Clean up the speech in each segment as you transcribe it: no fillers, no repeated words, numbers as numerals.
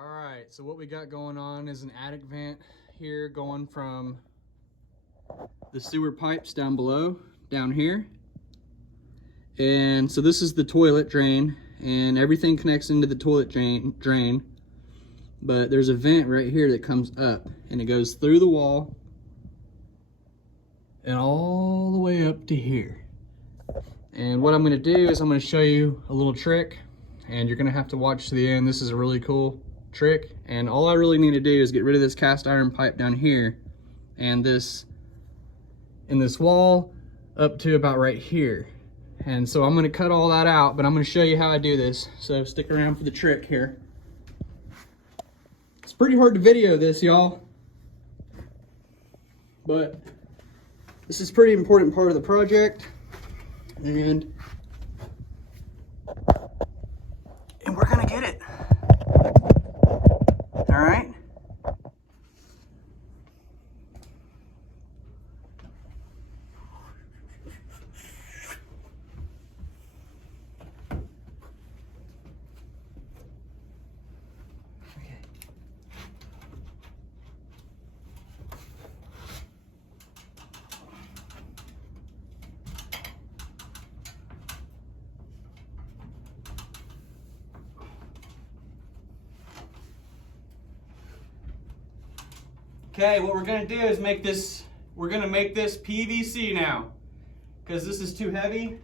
All right, so what we got going on is an attic vent here going from the sewer pipes down below, down here. And so this is the toilet drain, and everything connects into the toilet drain. But there's a vent right here that comes up, and it goes through the wall and all the way up to here. And what I'm gonna do is I'm gonna show you a little trick, and you're gonna have to watch to the end. This is a really cool trick, and all I really need to do is get rid of this cast iron pipe down here and this in this wall up to about right here. And so I'm gonna cut all that out, but I'm gonna show you how I do this. So stick around for the trick here. It's pretty hard to video this, y'all, but this is a pretty important part of the project, and we're gonna get it. All right. Okay, what we're gonna do is we're gonna make this PVC now, because this is too heavy.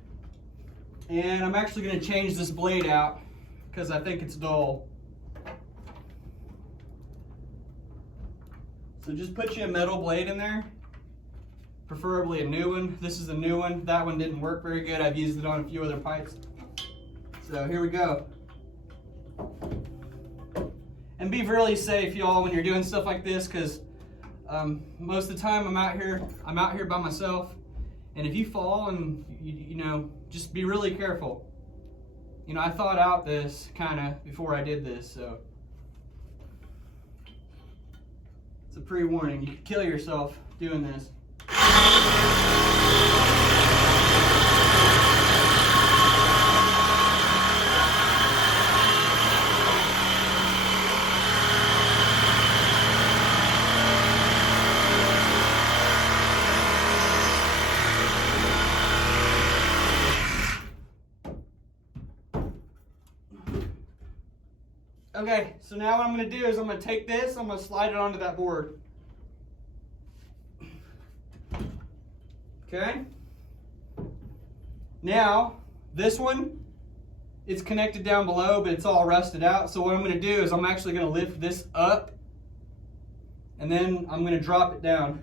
And I'm actually gonna change this blade out because I think it's dull. So just put you a metal blade in there, preferably a new one. This is a new one. That one didn't work very good. I've used it on a few other pipes. So here we go. And be really safe, y'all, when you're doing stuff like this, because most of the time I'm out here by myself, and if you fall and you know, just be really careful. You know, I thought out this kind of before I did this, so it's a pre-warning. You could kill yourself doing this. Okay, so now what I'm going to do is I'm going to take this, I'm going to slide it onto that board. Okay? Now, this one, it's connected down below, but it's all rusted out. So what I'm going to do is I'm actually going to lift this up, and then I'm going to drop it down.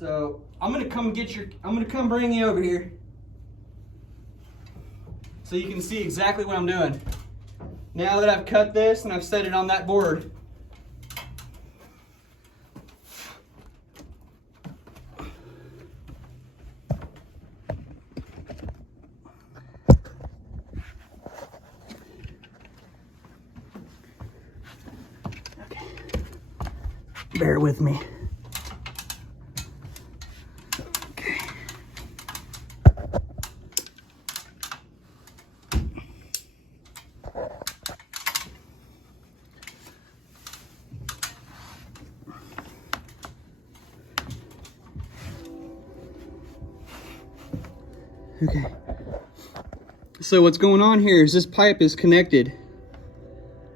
So I'm going to come bring you over here, so you can see exactly what I'm doing. Now that I've cut this and I've set it on that board, okay, bear with me. Okay, so what's going on here is this pipe is connected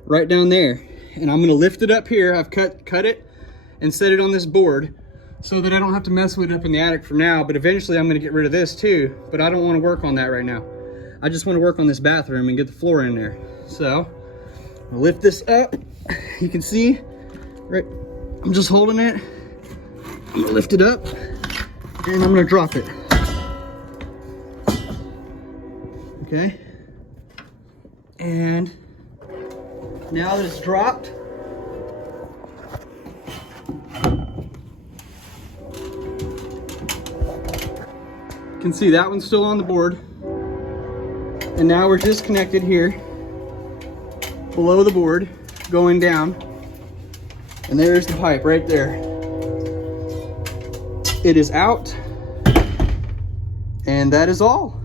right down there, and I'm gonna lift it up here. I've cut it and set it on this board so that I don't have to mess with it up in the attic for now, but eventually I'm gonna get rid of this too, but I don't wanna work on that right now. I just wanna work on this bathroom and get the floor in there. So, I'll lift this up. You can see, right, I'm just holding it. I'm gonna lift it up, and I'm gonna drop it. Okay, and now that it's dropped, you can see that one's still on the board, and now we're just connected here below the board going down, and there's the pipe right there. It is out, and that is all.